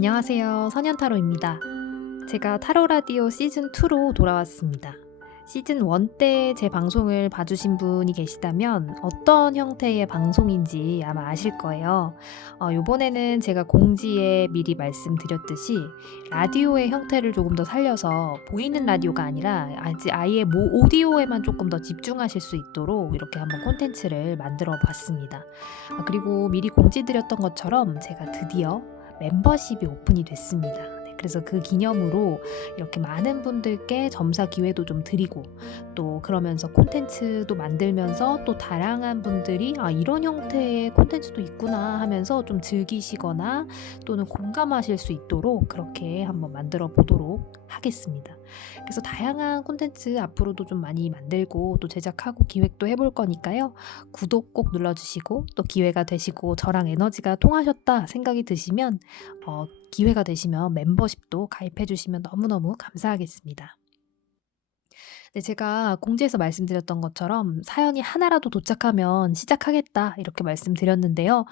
안녕하세요. 선현타로입니다. 제가 타로 라디오 시즌 2로 돌아왔습니다. 시즌 1 때 제 방송을 봐주신 분이 계시다면 어떤 형태의 방송인지 아마 아실 거예요. 요번에는 제가 공지에 미리 말씀드렸듯이 라디오의 형태를 조금 더 살려서 보이는 라디오가 아니라 아예 오디오에만 조금 더 집중하실 수 있도록 이렇게 한번 콘텐츠를 만들어 봤습니다. 그리고 미리 공지 드렸던 것처럼 제가 드디어 멤버십이 오픈이 됐습니다. 네, 그래서 그 기념으로 이렇게 많은 분들께 점사 기회도 좀 드리고 또 그러면서 콘텐츠도 만들면서 또 다양한 분들이 이런 형태의 콘텐츠도 있구나 하면서 좀 즐기시거나 또는 공감하실 수 있도록 그렇게 한번 만들어 보도록 하겠습니다. 그래서 다양한 콘텐츠 앞으로도 좀 많이 만들고 또 제작하고 기획도 해볼 거니까요. 구독 꼭 눌러주시고 또 기회가 되시고 저랑 에너지가 통하셨다 생각이 드시면 기회가 되시면 멤버십도 가입해 주시면 너무너무 감사하겠습니다. 네, 제가 공지에서 말씀드렸던 것처럼 사연이 하나라도 도착하면 시작하겠다 이렇게 말씀드렸는데요.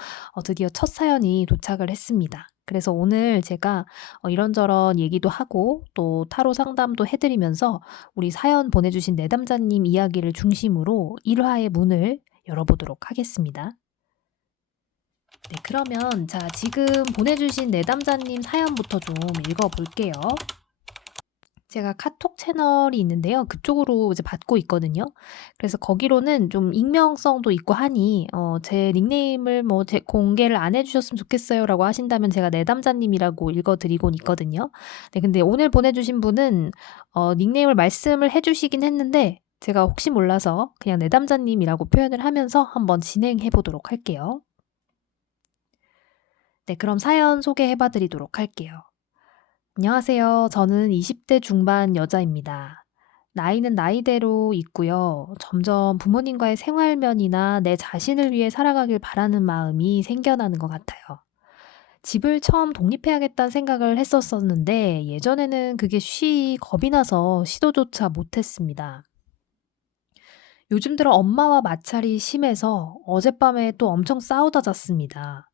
드디어 첫 사연이 도착을 했습니다. 그래서 오늘 제가 이런저런 얘기도 하고 또 타로 상담도 해드리면서 우리 사연 보내주신 내담자님 이야기를 중심으로 1화의 문을 열어보도록 하겠습니다. 네, 그러면 지금 보내주신 내담자님 사연부터 좀 읽어볼게요. 제가 카톡 채널이 있는데요. 그쪽으로 이제 받고 있거든요. 그래서 거기로는 좀 익명성도 있고 하니 제 닉네임을 제 공개를 안 해 주셨으면 좋겠어요라고 하신다면 제가 내담자님이라고 읽어 드리곤 있거든요. 네, 근데 오늘 보내 주신 분은 닉네임을 말씀을 해 주시긴 했는데 제가 혹시 몰라서 그냥 내담자님이라고 표현을 하면서 한번 진행해 보도록 할게요. 네, 그럼 사연 소개해 봐 드리도록 할게요. 안녕하세요. 저는 20대 중반 여자입니다. 나이는 나이대로 있고요. 점점 부모님과의 생활면이나 내 자신을 위해 살아가길 바라는 마음이 생겨나는 것 같아요. 집을 처음 독립해야겠다는 생각을 했었었는데 예전에는 그게 겁이 나서 시도조차 못했습니다. 요즘 들어 엄마와 마찰이 심해서 어젯밤에 또 엄청 싸우다 잤습니다.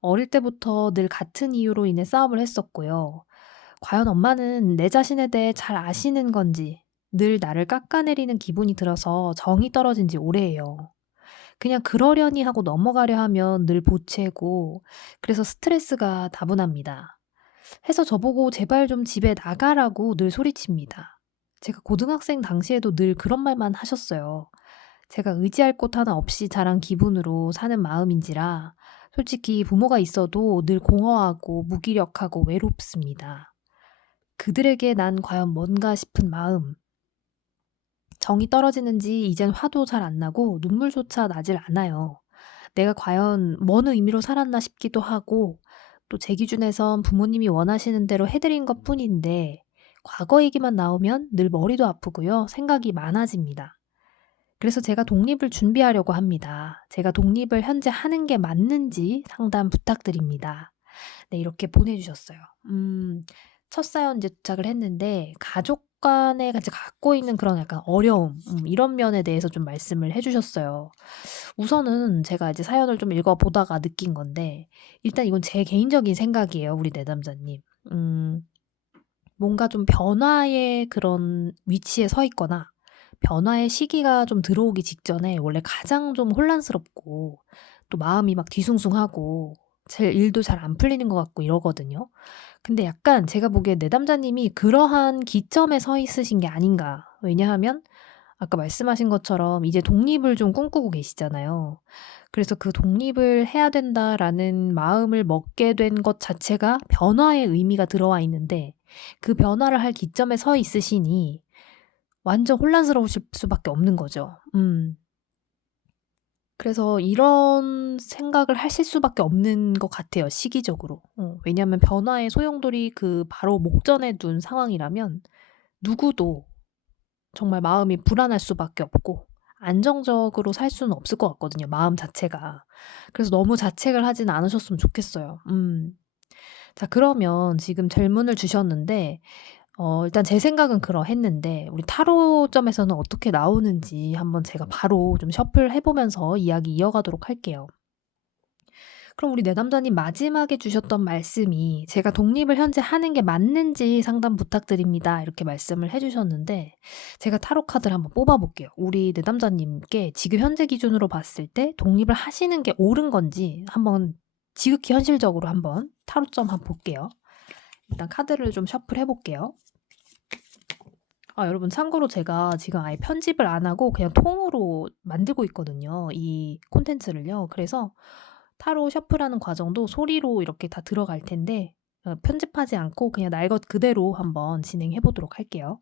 어릴 때부터 늘 같은 이유로 인해 싸움을 했었고요. 과연 엄마는 내 자신에 대해 잘 아시는 건지 늘 나를 깎아내리는 기분이 들어서 정이 떨어진 지 오래예요. 그냥 그러려니 하고 넘어가려 하면 늘 보채고 그래서 스트레스가 다분합니다. 해서 저보고 제발 좀 집에 나가라고 늘 소리칩니다. 제가 고등학생 당시에도 늘 그런 말만 하셨어요. 제가 의지할 곳 하나 없이 자란 기분으로 사는 마음인지라 솔직히 부모가 있어도 늘 공허하고 무기력하고 외롭습니다. 그들에게 난 과연 뭔가 싶은 마음. 정이 떨어지는지 이젠 화도 잘 안 나고 눈물조차 나질 않아요. 내가 과연 뭔 의미로 살았나 싶기도 하고 또 제 기준에선 부모님이 원하시는 대로 해드린 것뿐인데 과거 얘기만 나오면 늘 머리도 아프고요. 생각이 많아집니다. 그래서 제가 독립을 준비하려고 합니다. 제가 독립을 현재 하는 게 맞는지 상담 부탁드립니다. 네, 이렇게 보내주셨어요. 첫 사연 이제 도착을 했는데 가족 간에 같이 갖고 있는 그런 약간 어려움, 이런 면에 대해서 좀 말씀을 해주셨어요. 우선은 제가 이제 사연을 좀 읽어보다가 느낀 건데 일단 이건 제 개인적인 생각이에요, 우리 내담자님. 뭔가 좀 변화의 그런 위치에 서 있거나 변화의 시기가 좀 들어오기 직전에 원래 가장 좀 혼란스럽고 또 마음이 막 뒤숭숭하고 제 일도 잘 안 풀리는 것 같고 이러거든요. 근데 약간 제가 보기에 내담자님이 그러한 기점에 서 있으신 게 아닌가. 왜냐하면 아까 말씀하신 것처럼 이제 독립을 좀 꿈꾸고 계시잖아요. 그래서 그 '독립을 해야 된다.'라는 마음을 먹게 된 것 자체가 변화의 의미가 들어와 있는데 그 변화를 할 기점에 서 있으시니 완전 혼란스러우실 수밖에 없는 거죠. 그래서 이런 생각을 하실 수밖에 없는 것 같아요, 시기적으로. 왜냐하면 변화의 소용돌이 바로 목전에 둔 상황이라면 누구도 정말 마음이 불안할 수밖에 없고 안정적으로 살 수는 없을 것 같거든요, 마음 자체가. 그래서 너무 자책을 하진 않으셨으면 좋겠어요. 자, 그러면 지금 질문을 주셨는데 일단 제 생각은 그러했는데 우리 타로점에서는 어떻게 나오는지 한번 제가 바로 좀 셔플해 보면서 이야기 이어가도록 할게요. 그럼 우리 내담자님 마지막에 주셨던 말씀이 "제가 독립을 현재 하는 게 맞는지 상담 부탁드립니다." 이렇게 말씀을 해 주셨는데 제가 타로 카드를 한번 뽑아 볼게요. 우리 내담자님께 지금 현재 기준으로 봤을 때 독립을 하시는 게 옳은 건지 한번 지극히 현실적으로 한번 타로점 한번 볼게요. 일단 카드를 좀 셔플 해 볼게요. 여러분 참고로 제가 지금 아예 편집을 안 하고 그냥 통으로 만들고 있거든요, 이 콘텐츠를요. 그래서 타로 셔플하는 과정도 소리로 이렇게 다 들어갈 텐데 편집하지 않고 그냥 날 것 그대로 한번 진행해 보도록 할게요.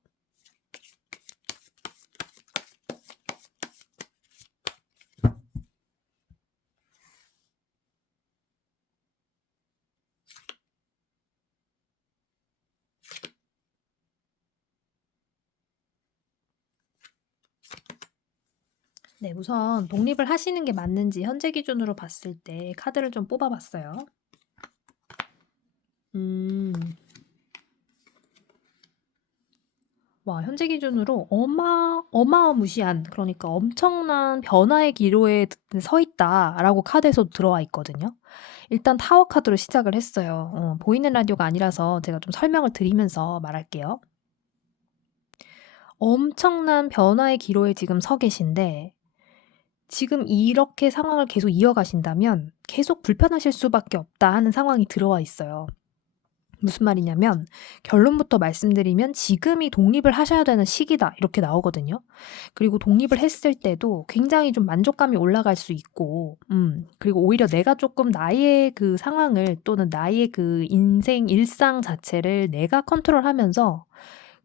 네, 우선 독립을 하시는 게 맞는지 현재 기준으로 봤을 때 카드를 좀 뽑아 봤어요. 와, 현재 기준으로 어마어마무시한, 그러니까 엄청난 변화의 기로에 서 있다라고 카드에서도 들어와 있거든요. 일단 타워 카드로 시작을 했어요. 보이는 라디오가 아니라서 제가 좀 설명을 드리면서 말할게요. 엄청난 변화의 기로에 지금 서 계신데 지금 이렇게 상황을 계속 이어가신다면 계속 불편하실 수밖에 없다 하는 상황이 들어와 있어요. 무슨 말이냐면 결론부터 말씀드리면 지금이 독립을 하셔야 되는 시기다 이렇게 나오거든요. 그리고 독립을 했을 때도 굉장히 좀 만족감이 올라갈 수 있고 그리고 오히려 내가 조금 나의 그 상황을 또는 나의 그 인생 일상 자체를 내가 컨트롤하면서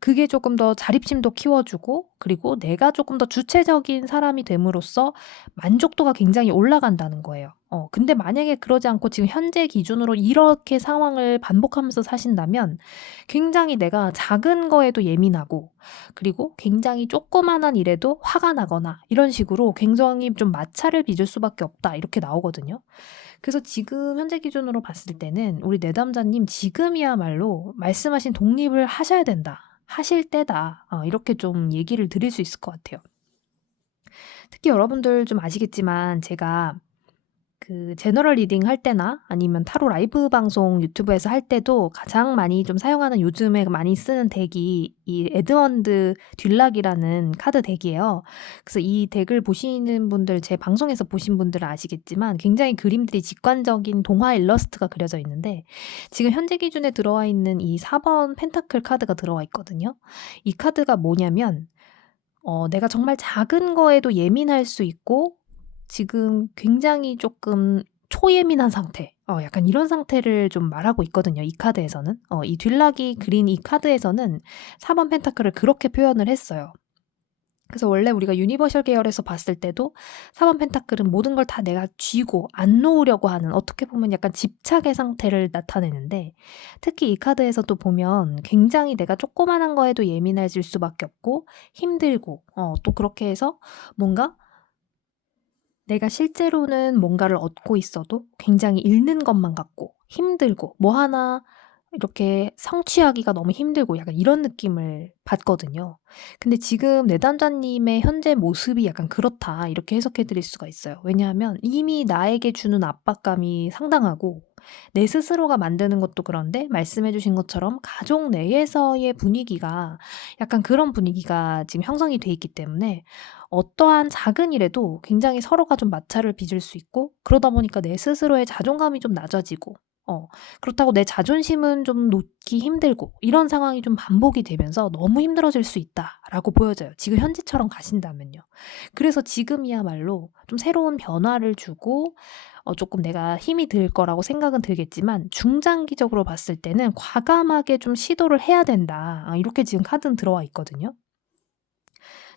그게 조금 더 자립심도 키워주고 그리고 내가 조금 더 주체적인 사람이 됨으로써 만족도가 굉장히 올라간다는 거예요. 근데 만약에 그러지 않고 지금 현재 기준으로 이렇게 상황을 반복하면서 사신다면 굉장히 내가 작은 거에도 예민하고 그리고 굉장히 조그마한 일에도 화가 나거나 이런 식으로 굉장히 좀 마찰을 빚을 수밖에 없다 이렇게 나오거든요. 그래서 지금 현재 기준으로 봤을 때는 우리 내담자님 지금이야말로 말씀하신 독립을 하셔야 된다. 하실 때다. 이렇게 좀 얘기를 드릴 수 있을 것 같아요. 특히 여러분들 좀 아시겠지만 제가 그 제너럴 리딩 할 때나 아니면 타로 라이브 방송 유튜브에서 할 때도 가장 많이 좀 사용하는 요즘에 많이 쓰는 덱이 이 에드먼드 듈락이라는 카드 덱이에요. 그래서 이 덱을 보시는 분들, 제 방송에서 보신 분들은 아시겠지만 굉장히 그림들이 직관적인 동화 일러스트가 그려져 있는데 지금 현재 기준에 들어와 있는 이 4번 펜타클 카드가 들어와 있거든요. 이 카드가 뭐냐면 내가 정말 작은 거에도 예민할 수 있고 지금 굉장히 조금 초예민한 상태, 약간 이런 상태를 좀 말하고 있거든요, 이 카드에서는. 이 듈락이 그린 이 카드에서는 4번 펜타클을 그렇게 표현을 했어요. 그래서 원래 우리가 유니버셜 계열에서 봤을 때도 4번 펜타클은 모든 걸 다 내가 쥐고 안 놓으려고 하는 어떻게 보면 약간 집착의 상태를 나타내는데 특히 이 카드에서도 보면 굉장히 내가 조그만한 거에도 예민해질 수밖에 없고 힘들고 또 그렇게 해서 뭔가 내가 실제로는 뭔가를 얻고 있어도 굉장히 잃는 것만 같고 힘들고 뭐 하나 이렇게 성취하기가 너무 힘들고 약간 이런 느낌을 받거든요. 근데 지금 내담자님의 현재 모습이 약간 그렇다 이렇게 해석해 드릴 수가 있어요. 왜냐하면 이미 나에게 주는 압박감이 상당하고 내 스스로가 만드는 것도 그런데 말씀해 주신 것처럼 가족 내에서의 분위기가 약간 그런 분위기가 지금 형성이 돼 있기 때문에 어떠한 작은 일에도 굉장히 서로가 좀 마찰을 빚을 수 있고 그러다 보니까 내 스스로의 자존감이 좀 낮아지고 그렇다고 내 자존심은 좀 놓기 힘들고 이런 상황이 좀 반복이 되면서 너무 힘들어질 수 있다라고 보여져요. 지금 현재처럼 가신다면요. 그래서 지금이야말로 좀 새로운 변화를 주고 조금 내가 힘이 들 거라고 생각은 들겠지만 중장기적으로 봤을 때는 과감하게 좀 시도를 해야 된다. 이렇게 지금 카드는 들어와 있거든요.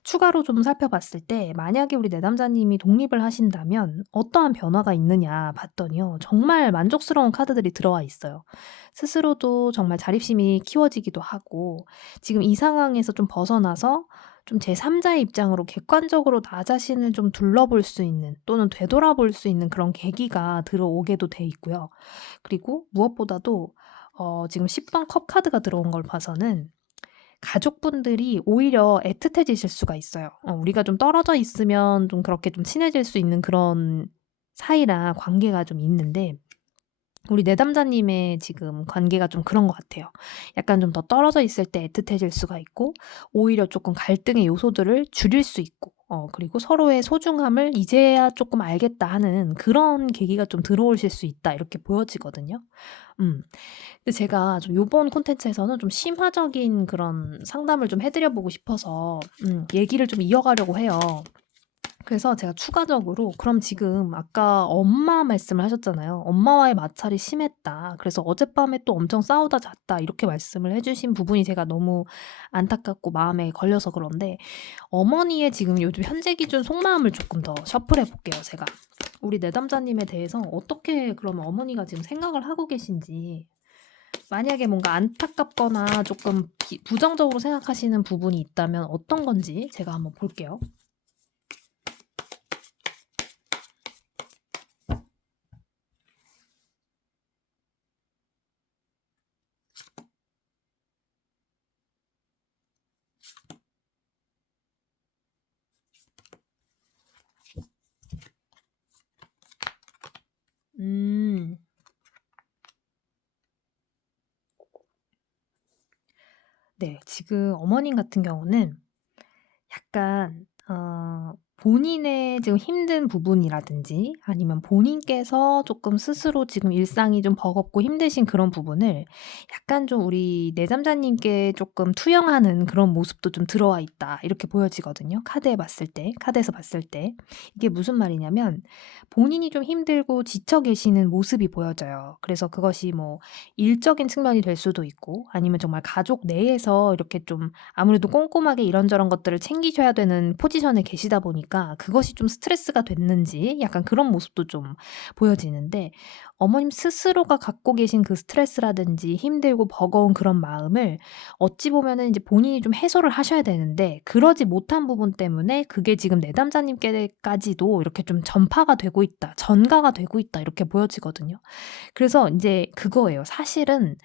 추가로 좀 살펴봤을 때 만약에 우리 내담자님이 독립을 하신다면 어떠한 변화가 있느냐 봤더니요. 정말 만족스러운 카드들이 들어와 있어요. 스스로도 정말 자립심이 키워지기도 하고 지금 이 상황에서 좀 벗어나서 좀 제3자의 입장으로 객관적으로 나 자신을 좀 둘러볼 수 있는 또는 되돌아볼 수 있는 그런 계기가 들어오게도 돼 있고요. 그리고 무엇보다도 지금 10번 컵 카드가 들어온 걸 봐서는 가족분들이 오히려 애틋해지실 수가 있어요. 우리가 좀 떨어져 있으면 좀 그렇게 좀 친해질 수 있는 그런 사이라 관계가 좀 있는데 우리 내담자님의 지금 관계가 좀 그런 것 같아요. 약간 좀 더 떨어져 있을 때 애틋해질 수가 있고 오히려 조금 갈등의 요소들을 줄일 수 있고 그리고 서로의 소중함을 이제야 조금 알겠다 하는 그런 계기가 좀 들어오실 수 있다 이렇게 보여지거든요. 음. 근데 제가 좀 요번 콘텐츠에서는 좀 심화적인 그런 상담을 좀 해 드려 보고 싶어서 얘기를 좀 이어가려고 해요. 그래서 제가 추가적으로 그럼 지금 아까 엄마 말씀을 하셨잖아요. "엄마와의 마찰이 심했다. 그래서 어젯밤에 또 엄청 싸우다 잤다." 이렇게 말씀을 해 주신 부분이 제가 너무 안타깝고 마음에 걸려서 그런데 어머니의 지금 요즘 현재 기준 속마음을 조금 더 셔플해 볼게요 제가. 우리 내담자님에 대해서 어떻게 그러면 어머니가 지금 생각을 하고 계신지 만약에 뭔가 안타깝거나 조금 부정적으로 생각하시는 부분이 있다면 어떤 건지 제가 한번 볼게요. 음. 네. 지금 어머님 같은 경우는 약간 본인의 지금 힘든 부분이라든지 아니면 본인께서 조금 스스로 지금 일상이 좀 버겁고 힘드신 그런 부분을 약간 좀 우리 내담자님께 조금 투영하는 그런 모습도 좀 들어와 있다 이렇게 보여지거든요 카드에서 봤을 때. 이게 무슨 말이냐면 본인이 좀 힘들고 지쳐 계시는 모습이 보여져요. 그래서 그것이 뭐 일적인 측면이 될 수도 있고 아니면 정말 가족 내에서 이렇게 좀 아무래도 꼼꼼하게 이런저런 것들을 챙기셔야 되는 포지션에 계시다 보니까 그것이 좀 스트레스가 됐는지 약간 그런 모습도 좀 보여지는데 어머님 스스로가 갖고 계신 그 스트레스라든지 힘들고 버거운 그런 마음을 어찌 보면은 이제 본인이 좀 해소를 하셔야 되는데 그러지 못한 부분 때문에 그게 지금 내담자님께까지도 이렇게 좀 전파가 되고 있다, 전가가 되고 있다 이렇게 보여지거든요. 그래서 인제 그거예요. 사실은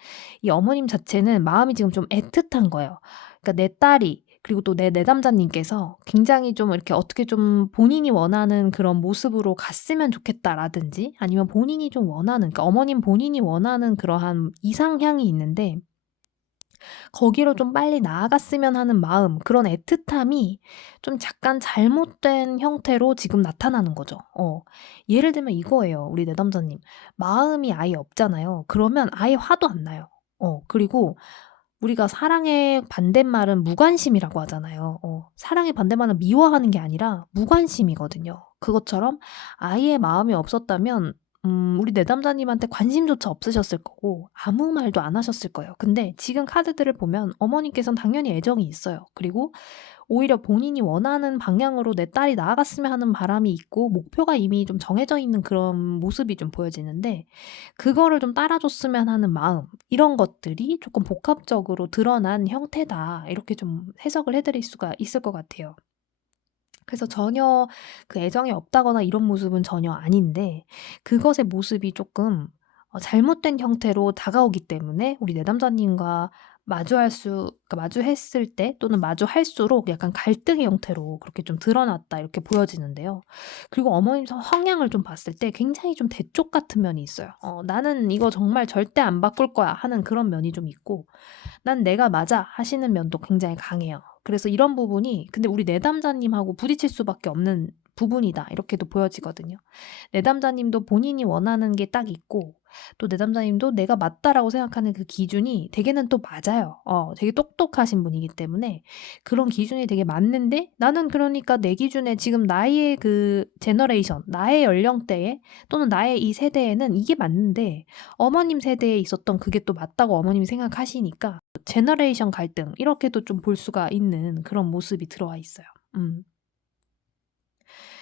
이 어머님 자체는 마음이 지금 좀 애틋한 거예요. 그러니까 내 딸이 그리고 또 내 내담자님께서 굉장히 좀 이렇게 어떻게 좀 본인이 원하는 그런 모습으로 갔으면 좋겠다라든지 아니면 본인이 좀 원하는 그러니까 어머님 본인이 원하는 그러한 이상향이 있는데 거기로 좀 빨리 나아갔으면 하는 마음 그런 애틋함이 좀 잠깐 잘못된 형태로 지금 나타나는 거죠. 예를 들면 이거예요. 우리 내담자님. 마음이 아예 없잖아요. 그러면 아예 화도 안 나요. 그리고 우리가 사랑의 반대말은 무관심이라고 하잖아요. 사랑의 반대말은 미워하는 게 아니라 무관심이거든요. 그것처럼 아예 마음이 없었다면 우리 내담자님한테 관심조차 없으셨을 거고 아무 말도 안 하셨을 거예요. 근데 지금 카드들을 보면 어머님께서는 당연히 애정이 있어요. 그리고 오히려 본인이 원하는 방향으로 내 딸이 나아갔으면 하는 바람이 있고 목표가 이미 좀 정해져 있는 그런 모습이 좀 보여지는데 그거를 좀 따라줬으면 하는 마음 이런 것들이 조금 복합적으로 드러난 형태다. 이렇게 좀 해석을 해 드릴 수가 있을 것 같아요. 그래서 전혀 그 애정이 없다거나 이런 모습은 전혀 아닌데 그것의 모습이 조금 잘못된 형태로 다가오기 때문에 우리 내담자님과 그러니까 마주했을 때 또는 마주할수록 약간 갈등의 형태로 그렇게 좀 드러났다 이렇게 보여지는데요. 그리고 어머님 성향을 좀 봤을 때 굉장히 좀 대쪽 같은 면이 있어요. '나는 이거 정말 절대 안 바꿀 거야.' 하는 그런 면이 좀 있고 '난 내가 맞아.' 하시는 면도 굉장히 강해요. 그래서 이런 부분이 근데 우리 내담자님하고 부딪힐 수밖에 없는 부분이다 이렇게도 보여지거든요. 내담자님도 본인이 원하는 게 딱 있고 또 내담자님도 내가 맞다라고 생각하는 그 기준이 대개는 또 맞아요. 되게 똑똑하신 분이기 때문에 그런 기준이 되게 맞는데 나는 그러니까 내 기준에 지금 나의 그 제너레이션 나의 연령대에 또는 나의 이 세대에는 이게 맞는데 어머님 세대에 있었던 그게 또 맞다고 어머님이 생각하시니까 제너레이션 갈등 이렇게도 좀 볼 수가 있는 그런 모습이 들어와 있어요. 음.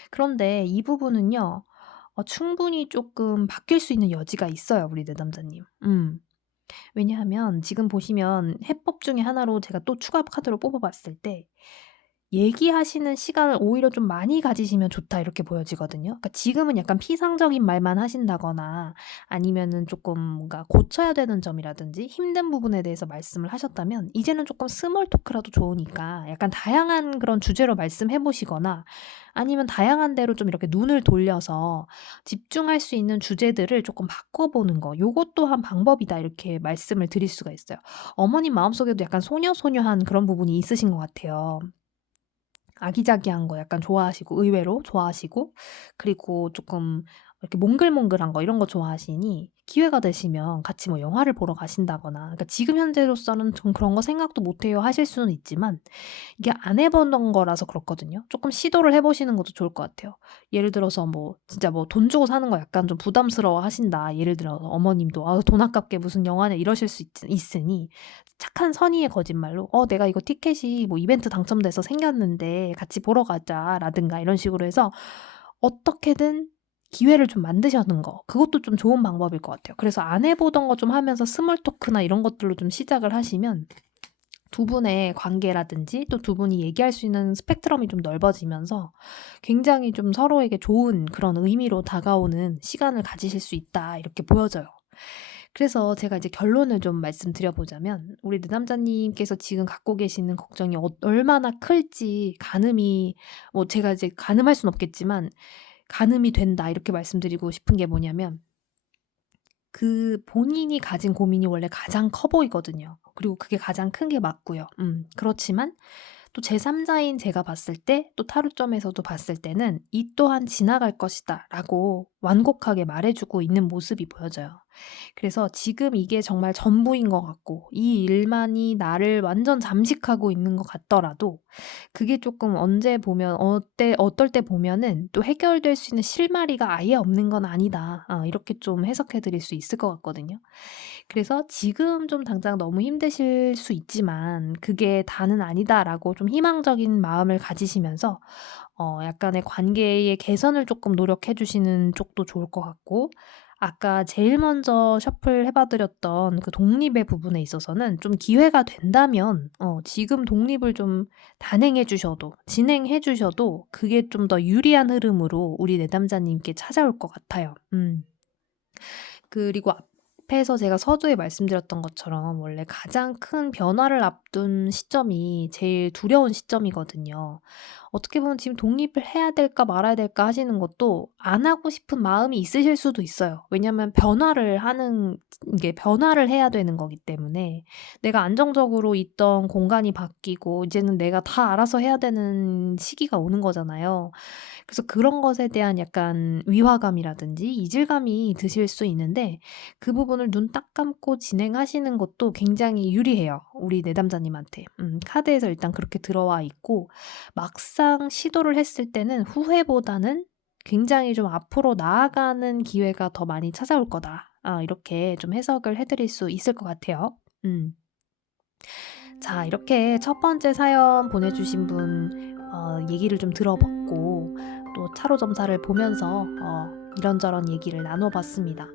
그런데 이 부분은요. 충분히 조금 바뀔 수 있는 여지가 있어요, 우리 내담자님. 왜냐하면 지금 보시면 해법 중에 하나로 제가 또 추가 카드로 뽑아 봤을 때 얘기하시는 시간을 오히려 좀 많이 가지시면 좋다 이렇게 보여지거든요. 그러니까 지금은 약간 피상적인 말만 하신다거나 아니면은 쪼끔 뭔가 고쳐야 되는 점이라든지 힘든 부분에 대해서 말씀을 하셨다면 이제는 쪼끔 스몰 토크라도 좋으니까 약간 다양한 그런 주제로 말씀해 보시거나 아니면 다양한 데로 좀 이렇게 눈을 돌려서 집중할 수 있는 주제들을 쪼끔 바꿔 보는 거 요것도 한 방법이다 이렇게 말씀을 드릴 수가 있어요. 어머님 마음속에도 약간 소녀소녀한 그런 부분이 있으신 것 같아요. 아기자기한 거 약간 좋아하시고 의외로 좋아하시고 그리고 쪼끔 이렇게 몽글몽글한 거 이런 거 좋아하시니 기회가 되시면 같이 뭐 영화를 보러 가신다거나 그러니까 지금 현재로서는 전 그런 거 생각도 못 해요 하실 수는 있지만 이게 안 해 보던 거라서 그렇거든요. 쪼끔 시도를 해 보시는 것도 좋을 것 같아요. 예를 들어서 뭐 진짜 뭐 돈 주고 사는 거 약간 좀 부담스러워하신다. 예를 들어서 어머님도 '아유 돈 아깝게 무슨 영화를.' 이러실 수 있으니 착한 선의의 거짓말로 내가 이거 티켓이 뭐 이벤트 당첨돼서 생겼는데 같이 보러 가자.'라든가 이런 식으로 해서 어떻게든 기회를 좀 만드시는 거 그것도 좀 좋은 방법일 것 같아요. 그래서 안 해 보던 거 좀 하면서 스몰 토크나 이런 것들로 좀 시작을 하시면 두 분의 관계라든지 또 두 분이 얘기할 수 있는 스펙트럼이 좀 넓어지면서 굉장히 좀 서로에게 좋은 그런 의미로 다가오는 시간을 가지실 수 있다 이렇게 보여져요. 그래서 제가 이제 결론을 좀 말씀드려 보자면 우리 내남자님께서 지금 갖고 계시는 걱정이 얼마나 클지 가늠이 뭐 제가 이제 가늠할 수는 없겠지만 "가늠이 된다." 이렇게 말씀드리고 싶은 게 뭐냐면 그 본인이 가진 고민이 원래 가장 커 보이거든요. 그리고 그게 가장 큰 게 맞고요. 그렇지만 또 제3 자인 제가 봤을 때 또 타로점에서도 봤을 때는 "이 또한 지나갈 것이다."라고 완곡하게 말해 주고 있는 모습이 보여져요. 그래서 지금 이게 정말 전부인 것 같고 이 일만이 나를 완전 잠식하고 있는 것 같더라도 그게 쪼끔 언제 보면 어떨 때 보면은 또 '해결될 수 있는 실마리가 아예 없는 건 아니다.' 이렇게 좀 해석해 드릴 수 있을 것 같거든요. 그래서 지금 좀 당장 너무 힘드실 수 있지만 '그게 다는 아니다.'라고 좀 희망적인 마음을 가지시면서 약간의 관계의 개선을 쪼끔 노력해 주시는 쪽도 좋을 것 같고 아까 제일 먼저 셔플 해봐 드렸던 그 독립의 부분에 있어서는 좀 기회가 된다면 지금 독립을 좀 단행해 주셔도 진행해 주셔도 그게 좀 더 유리한 흐름으로 우리 내담자님께 찾아올 것 같아요. 그리고 앞에서 제가 서두에 말씀드렸던 것처럼 원래 가장 큰 변화를 앞둔 시점이 제일 두려운 시점이거든요. 어떻게 보면 지금 '독립을 해야 될까 말아야 될까.' 하시는 것도 안 하고 싶은 마음이 있으실 수도 있어요. 왜냐하면 변화를 해야 되는 거기 때문에 내가 안정적으로 있던 공간이 바뀌고 이제는 내가 다 알아서 해야 되는 시기가 오는 거잖아요. 그래서 그런 것에 대한 약간 위화감이라든지 이질감이 드실 수 있는데 그 부분을 눈 딱 감고 진행하시는 것도 굉장히 유리해요, 우리 내담자님한테. 카드에서 일단 그렇게 들어와 있고 막상 시도를 했을 때는 후회보다는 굉장히 좀 '앞으로 나아가는 기회가 더 많이 찾아올 거다.' 이렇게 좀 해석을 해 드릴 수 있을 것 같아요. 음. 자 이렇게 첫 번째 사연 보내주신 분 얘기를 좀 들어봤고 또 타로 점사를 보면서 이런저런 얘기를 나눠봤습니다.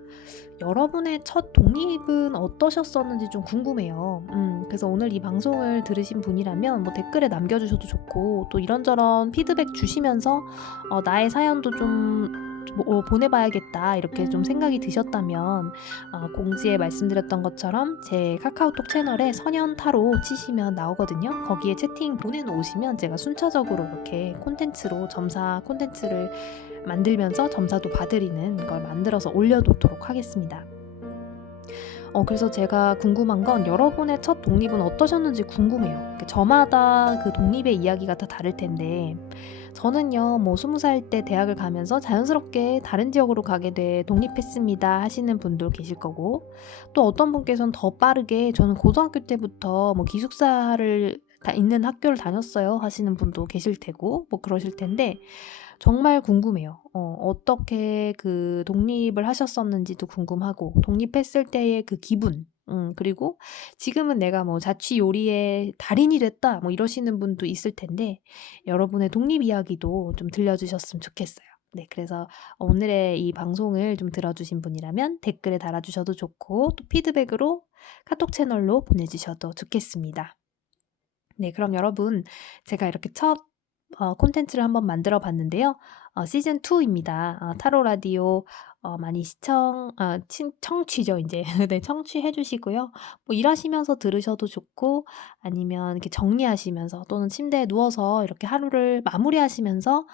여러분의 첫 독립은 어떠셨었는지 좀 궁금해요. 그래서 오늘 이 방송을 들으신 분이라면 뭐 댓글에 남겨주셔도 좋고 또 이런저런 피드백 주시면서 나의 사연도 좀 보내봐야겠다 이렇게 좀 생각이 드셨다면 공지에 말씀드렸던 것처럼 제 카카오톡 채널에 선현타로 치시면 나오거든요. 거기에 채팅 보내놓으시면 제가 순차적으로 이렇게 콘텐츠로 점사 콘텐츠를 만들면서 점사도 봐드리는 걸 만들어서 올려놓도록 하겠습니다. 그래서 제가 궁금한 건 여러분의 첫 독립은 어떠셨는지 궁금해요. 저마다 그 독립의 이야기가 다 다를 텐데 저는요 뭐 20살 때 대학을 가면서 자연스럽게 다른 지역으로 가게 돼 독립했습니다 하시는 분도 계실 거고 또 어떤 분께서는 더 빠르게 저는 고등학교 때부터 뭐 기숙사를 있는 학교를 다녔어요 하시는 분도 계실 테고 뭐 그러실 텐데 정말 궁금해요. 어떻게 그 독립을 하셨었는지도 궁금하고 독립했을 때의 그 기분 그리고 지금은 내가 뭐 자취요리의 달인이 됐다 뭐 이러시는 분도 있을 텐데 여러분의 독립 이야기도 좀 들려주셨으면 좋겠어요. 네 그래서 오늘의 이 방송을 좀 들어주신 분이라면 댓글에 달아주셔도 좋고 또 피드백으로 카톡 채널로 보내주셔도 좋겠습니다. 네, 그럼 여러분, 제가 이렇게 첫 콘텐츠를 한번 만들어 봤는데요. 시즌 2 입니다. 타로 라디오 많이 청취죠 인제. 네, 청취해 주시고요. 뭐 일하시면서 들으셔도 좋고 아니면 이렇게 정리하시면서 또는 침대에 누워서 이렇게 하루를 마무리하시면서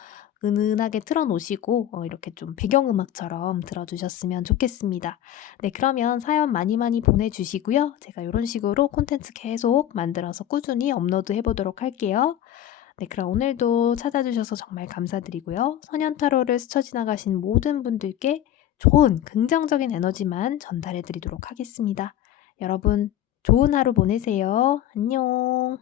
은은하게 틀어 놓으시고 이렇게 좀 배경음악처럼 들어 주셨으면 좋겠습니다. 네, 그러면 사연 많이 많이 보내 주시고요. 제가 요런 식으로 콘텐츠 계속 만들어서 꾸준히 업로드해 보도록 할게요. 네, 그럼 오늘도 찾아주셔서 정말 감사드리고요. 선현 타로를 스쳐 지나가신 모든 분들께 좋은 긍정적인 에너지만 전달해 드리도록 하겠습니다. 여러분, 좋은 하루 보내세요. 안녕.